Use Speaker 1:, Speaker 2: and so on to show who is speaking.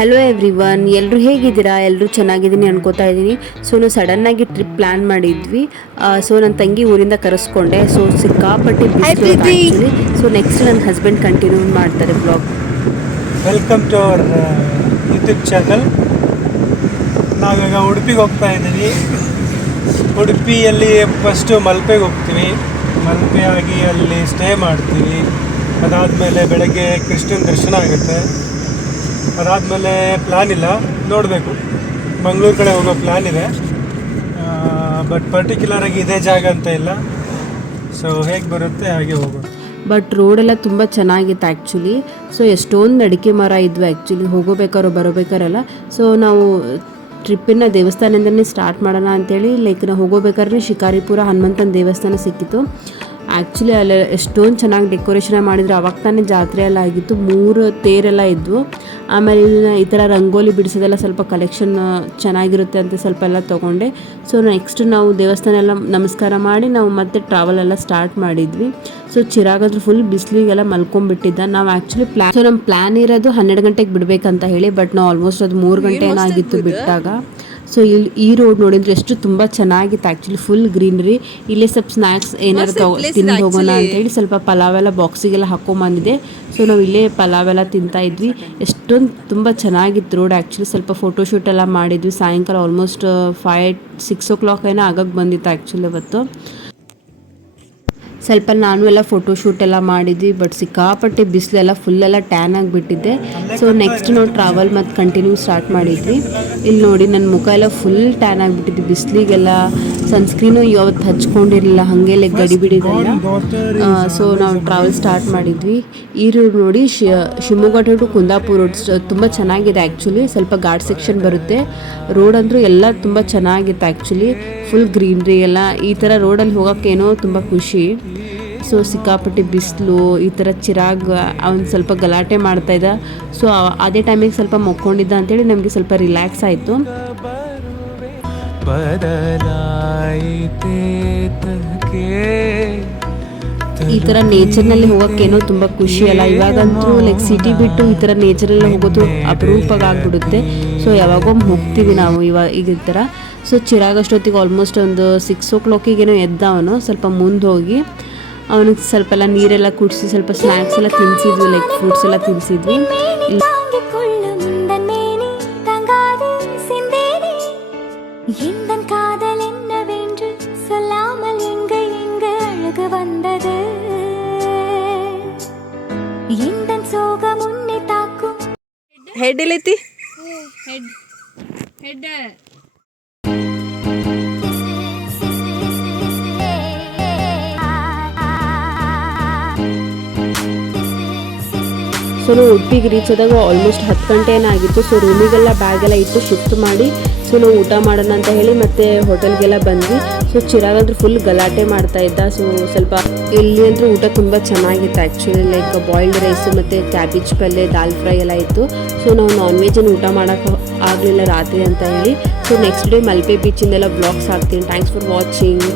Speaker 1: Hello every one ಎಲ್ಲರೂ ಹೇಗಿದ್ದೀರಾ? ಎಲ್ಲರೂ ಚೆನ್ನಾಗಿದ್ದೀನಿ ಅನ್ಕೋತಾ ಇದ್ದೀನಿ. ಸೊ ನಾವು ಸಡನ್ನಾಗಿ ಟ್ರಿಪ್ ಪ್ಲ್ಯಾನ್ ಮಾಡಿದ್ವಿ. ಸೊ ನನ್ನ ತಂಗಿ ಊರಿಂದ ಕರೆಸ್ಕೊಂಡೆ. ಸೊ ಸಿಕ್ಕಾಪಟ್ಟೆ ಸೊ ನೆಕ್ಸ್ಟ್ ನನ್ನ ಹಸ್ಬೆಂಡ್ ಕಂಟಿನ್ಯೂ ಮಾಡ್ತಾರೆ blog
Speaker 2: welcome to our YouTube channel ನಾವೀಗ ಉಡುಪಿಗೆ ಹೋಗ್ತಾ ಇದ್ದೀವಿ. ಉಡುಪಿಯಲ್ಲಿ ಫಸ್ಟು ಮಲ್ಪೆಗೆ ಹೋಗ್ತೀವಿ. ಮಲ್ಪೆ ಆಗಿ ಅಲ್ಲಿ ಸ್ಟೇ ಮಾಡ್ತೀವಿ. ಅದಾದಮೇಲೆ ಬೆಳಗ್ಗೆ ಕ್ರಿಶ್ಚಿಯನ್ ದರ್ಶನ ಆಗುತ್ತೆ. ಅದಾದಮೇಲೆ ಪ್ಲ್ಯಾನ್ ಇಲ್ಲ, ನೋಡಬೇಕು. ಮಂಗಳೂರು ಕಡೆ ಹೋಗೋ ಪ್ಲ್ಯಾನ್ ಇದೆ. ಬಟ್ ಪರ್ಟಿಕ್ಯುಲರಾಗಿ ಇದೇ ಜಾಗ ಅಂತ ಇಲ್ಲ. ಸೊ ಹೇಗೆ ಬರುತ್ತೆ ಹಾಗೆ ಹೋಗೋಣ.
Speaker 1: ಬಟ್ ರೋಡೆಲ್ಲ ತುಂಬ ಚೆನ್ನಾಗಿತ್ತು ಆ್ಯಕ್ಚುಲಿ ಸೊ ಎಷ್ಟೊಂದು ಅಡಿಕೆ ಮರ ಇದ್ವು ಆ್ಯಕ್ಚುಲಿ ಹೋಗೋಬೇಕಾರೋ ಬರೋಬೇಕಾರೆಲ್ಲ. ಸೊ ನಾವು ಟ್ರಿಪ್ಪಿನ ದೇವಸ್ಥಾನದಿಂದನೇ ಸ್ಟಾರ್ಟ್ ಮಾಡೋಣ ಅಂತೇಳಿ ಲೈಕ್ ನಾವು ಹೋಗೋಬೇಕಾದ್ರೆ ಶಿಕಾರಿಪುರ ಹನುಮಂತನ ದೇವಸ್ಥಾನ ಸಿಕ್ಕಿತ್ತು. ಆ್ಯಕ್ಚುಲಿ ಅಲ್ಲಿ ಎಷ್ಟೊಂದು ಚೆನ್ನಾಗಿ ಡೆಕೋರೇಷನ್ ಮಾಡಿದ್ರು. ಅವಾಗ ತಾನೇ ಜಾತ್ರೆ ಎಲ್ಲ ಆಗಿತ್ತು. ಮೂರು ತೇರೆಲ್ಲ ಇದ್ವು. ಆಮೇಲೆ ಈ ಥರ ರಂಗೋಲಿ ಬಿಡಿಸೋದೆಲ್ಲ ಸ್ವಲ್ಪ ಕಲೆಕ್ಷನ್ ಚೆನ್ನಾಗಿರುತ್ತೆ ಅಂತ ಸ್ವಲ್ಪ ಎಲ್ಲ ತೊಗೊಂಡೆ. ಸೊ ನೆಕ್ಸ್ಟ್ ನಾವು ದೇವಸ್ಥಾನ ಎಲ್ಲ ನಮಸ್ಕಾರ ಮಾಡಿ ನಾವು ಮತ್ತೆ ಟ್ರಾವೆಲ್ ಎಲ್ಲ ಸ್ಟಾರ್ಟ್ ಮಾಡಿದ್ವಿ. ಸೊ ಚಿರಾಗಂದ್ರೆ ಫುಲ್ ಬಿಸಿಲಿಗೆಲ್ಲ ಮಲ್ಕೊಂಡ್ಬಿಟ್ಟಿದ್ದ. ನಾವು ಆ್ಯಕ್ಚುಲಿ ಪ್ಲ್ಯಾನ್ ಸೊ ನಮ್ಮ ಪ್ಲ್ಯಾನ್ ಇರೋದು ಹನ್ನೆರಡು ಗಂಟೆಗೆ ಬಿಡಬೇಕಂತ ಹೇಳಿ ಬಟ್ ನಾವು ಆಲ್ಮೋಸ್ಟ್ ಅದು ಮೂರು ಗಂಟೆ ಏನಾಗಿತ್ತು ಬಿಟ್ಟಾಗ. ಸೊ ಇಲ್ಲಿ ಈ ರೋಡ್ ನೋಡಿದ್ರೆ ಎಷ್ಟು ತುಂಬ ಚೆನ್ನಾಗಿತ್ತು ಆ್ಯಕ್ಚುಲಿ ಫುಲ್ ಗ್ರೀನರಿ ಇಲ್ಲೇ ಸ್ವಲ್ಪ ಸ್ನಾಕ್ಸ್ ಏನಾದ್ರು ತಗೋ ತಿಂದು ಹೋಗೋಣ ಅಂತೇಳಿ ಸ್ವಲ್ಪ ಪಲಾವ್ ಎಲ್ಲ ಬಾಕ್ಸಿಗೆಲ್ಲ ಹಾಕೊಂಬಂದಿದೆ. ಸೊ ನಾವು ಇಲ್ಲೇ ಪಲಾವ್ ಎಲ್ಲ ತಿಂತಾ ಇದ್ವಿ. ಎಷ್ಟೊಂದು ತುಂಬ ಚೆನ್ನಾಗಿತ್ತು ರೋಡ್ ಆ್ಯಕ್ಚುಲಿ ಸ್ವಲ್ಪ ಫೋಟೋಶೂಟ್ ಎಲ್ಲ ಮಾಡಿದ್ವಿ. ಸಾಯಂಕಾಲ almost five six o'clock ಏನೋ ಆಗಕ್ಕೆ ಬಂದಿತ್ತು ಆ್ಯಕ್ಚುಲಿ ಇವತ್ತು ಸ್ವಲ್ಪ ನಾನು ಎಲ್ಲ ಫೋಟೋಶೂಟ್ ಎಲ್ಲ ಮಾಡಿದ್ವಿ ಬಟ್ ಸಿಕ್ಕಾಪಟ್ಟೆ ಬಿಸಿಲೆಲ್ಲ ಫುಲ್ಲೆಲ್ಲ ಟ್ಯಾನ್ ಆಗಿಬಿಟ್ಟಿದ್ದೆ ಸೊ ನೆಕ್ಸ್ಟ್ ನಾವು ಟ್ರಾವೆಲ್ ಮತ್ತು ಕಂಟಿನ್ಯೂ ಸ್ಟಾರ್ಟ್ ಮಾಡಿದ್ವಿ. ಇಲ್ಲಿ ನೋಡಿ ನನ್ನ ಮುಖ ಎಲ್ಲ ಫುಲ್ ಟ್ಯಾನ್ ಆಗಿಬಿಟ್ಟಿದ್ವಿ ಬಿಸಿಲಿಗೆಲ್ಲ ಸನ್ಸ್ಕ್ರೀನು ಯಾವತ್ತು ಹಚ್ಕೊಂಡಿರಲಿಲ್ಲ ಹಾಗೆ ಲೈಕ್ ಗಡಿ ಬಿಡಿದಲ್ಲ ಸೊ ನಾವು ಟ್ರಾವೆಲ್ ಸ್ಟಾರ್ಟ್ ಮಾಡಿದ್ವಿ. ಈ ರೋಡ್ ನೋಡಿ ಶಿ ಶಿವಮೊಗ್ಗ ಟು ಕುಂದಾಪುರ ರೋಡ್ ತುಂಬ ಚೆನ್ನಾಗಿದೆ ಆ್ಯಕ್ಚುಲಿ ಸ್ವಲ್ಪ ಘಾಟ್ ಸೆಕ್ಷನ್ ಬರುತ್ತೆ. ರೋಡ್ ಅಂದರೂ ಎಲ್ಲ ತುಂಬ ಚೆನ್ನಾಗಿತ್ತು ಆ್ಯಕ್ಚುಲಿ ಫುಲ್ ಗ್ರೀನ್ರಿ ಎಲ್ಲ. ಈ ಥರ ರೋಡಲ್ಲಿ ಹೋಗೋಕ್ಕೇನೋ ತುಂಬ ಖುಷಿ. ಸೊ ಸಿಕ್ಕಾಪಟ್ಟೆ ಬಿಸಿಲು ಈ ಥರ ಚಿರಾಗ್ ಅವ್ನು ಸ್ವಲ್ಪ ಗಲಾಟೆ ಮಾಡ್ತಾ ಇದ್ದ. ಸೊ ಅದೇ ಟೈಮಿಗೆ ಸ್ವಲ್ಪ ಮಕ್ಕೊಂಡಿದ್ದ ಅಂತೇಳಿ ನಮಗೆ ಸ್ವಲ್ಪ ರಿಲ್ಯಾಕ್ಸ್ ಆಯಿತು. ಈ ಥರ ನೇಚರ್ನಲ್ಲಿ ಹೋಗೋಕ್ಕೇನೋ ತುಂಬ ಖುಷಿ ಅಲ್ಲ? ಇವಾಗಂತೂ ಲೈಕ್ ಸಿಟಿ ಬಿಟ್ಟು ಈ ಥರ ನೇಚರಲ್ಲಿ ಹೋಗೋದು ಅಪರೂಪವಾಗಿ ಆಗ್ಬಿಡುತ್ತೆ ಸೊ ಯಾವಾಗೊಮ್ಮೆ ಹೋಗ್ತೀವಿ ನಾವು ಇವಾಗ ಈಗ ಈ ಥರ ಸೊ ಚಿರಾಗಷ್ಟೊತ್ತಿಗೆ ಆಲ್ಮೋಸ್ಟ್ ಒಂದು ಸಿಕ್ಸ್ ಓ ಕ್ಲಾಕಿಗೇನೋ ಎದ್ದ ಅವನು ಸ್ವಲ್ಪ ಮುಂದೆ ಹೋಗಿ. ಅವನಿಗೆ ಸ್ವಲ್ಪ ಎಲ್ಲ ನೀರೆಲ್ಲ ಕುಡಿಸಿ ಸ್ವಲ್ಪ ಸ್ನ್ಯಾಕ್ಸ್ ಎಲ್ಲ ತಿನ್ಸಿದ್ವಿ ಲೈಕ್ ಫ್ರೂಟ್ಸ್ ಎಲ್ಲ ತಿನ್ಸಿದ್ವಿ. ಇಲ್ಲಿ
Speaker 3: இந்த காதல் என்னவென்று சொல்லாமல் எங்க எங்க அழகு வந்தது? இந்த சோகம் உன்னை தாக்கும்?
Speaker 4: ஹெட் எழுத்தி ஹெட் ஹெட்
Speaker 1: ಸೊ ನಾವು ಉಡುಪಿಗೆ ರೀಚ್ ಆದಾಗ ಆಲ್ಮೋಸ್ಟ್ ಹತ್ತು ಗಂಟೆ ಏನಾಗಿತ್ತು ಸೊ ರೂಮಿಗೆಲ್ಲ ಬ್ಯಾಗೆಲ್ಲ ಇಟ್ಟು ಶಿಫ್ಟ್ ಮಾಡಿ ಸೊ ನಾವು ಊಟ ಮಾಡೋಣ ಅಂತ ಹೇಳಿ ಮತ್ತೆ ಹೋಟೆಲ್ಗೆಲ್ಲ ಬಂದ್ವಿ. ಸೊ ಚಿರಾಗಂದ್ರೆ ಫುಲ್ ಗಲಾಟೆ ಮಾಡ್ತಾ ಇದ್ದ. ಸೊ ಸ್ವಲ್ಪ ಇಲ್ಲಿ ಅಂದ್ರೆ ಊಟ ತುಂಬ ಚೆನ್ನಾಗಿತ್ತು ಆ್ಯಕ್ಚುಲಿ ಲೈಕ್ ಬಾಯ್ಲ್ಡ್ ರೈಸ್ ಮತ್ತು ಕ್ಯಾಬೇಜ್ ಪಲ್ಯ ದಾಲ್ ಫ್ರೈ ಎಲ್ಲ ಇತ್ತು. ಸೊ ನಾವು ನಾನ್ ವೆಜನ್ನು ಊಟ ಮಾಡೋಕ್ಕೆ ಆಗಲಿಲ್ಲ ರಾತ್ರಿ ಅಂತ ಹೇಳಿ. ಸೊ ನೆಕ್ಸ್ಟ್ ಡೇ ಮಲ್ಪೆ ಬೀಚಿಂದೆಲ್ಲ ಬ್ಲಾಗ್ಸ್ ಹಾಕ್ತೀನಿ. Thanks for watching